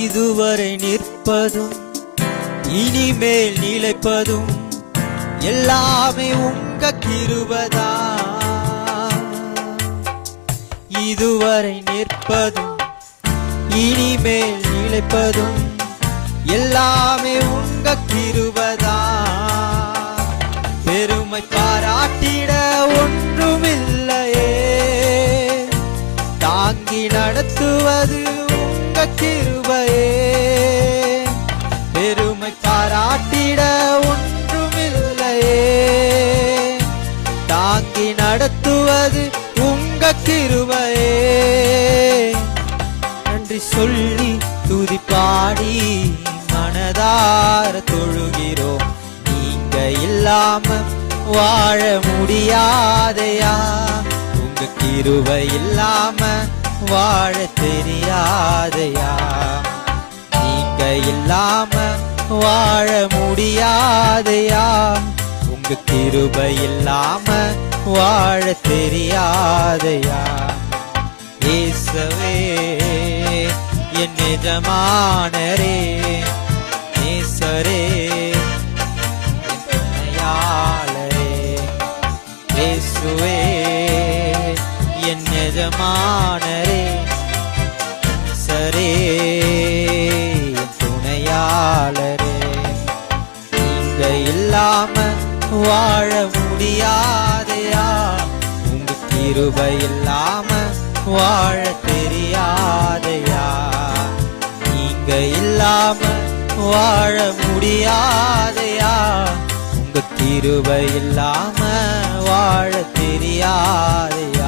இதுவரை நிற்பதும் இனிமேல் நிலைப்பதும் எல்லாமே உங்க கிருபைதா. இதுவரை நிற்பதும் இனிமேல் நிலைப்பதும் எல்லாமே உங்க கிருபைதா. பெருமை பாராட்டிட ஒன்றுமில்லையே, தாங்கி நடத்துவது உங்க கிருபையே. பெருமை பாராட்டிட ஒன்றுமில்லையே, தாங்கி நடத்துவது உங்க கிருபையே. நன்றி சொல்லி துதி பாடி மனதார தொழுகிறோம். நீங்க இல்லாம வாழ முடியாதையா, உங்க கிருபை இல்லாம வாழ தெரியாதையா. நீங்க இல்லாம வாழ முடியாதையா, உங்க கிருபை இல்லாம வாழ தெரியாதையா. இயேசுவே என் எஜமானரே, நேசரே என் துணையாளரே. இயேசுவே என் எஜமானரே, நேசரே என் துணையாளரே. நீங்க இல்லாம வாழ முடியாதையா, உங்க கிருபை இல்லாம வாழ தெரியாதையா. நீங்க இல்லாம வாழ முடியாதையா, உங்க கிருபை இல்லாம வாழ தெரியாதையா.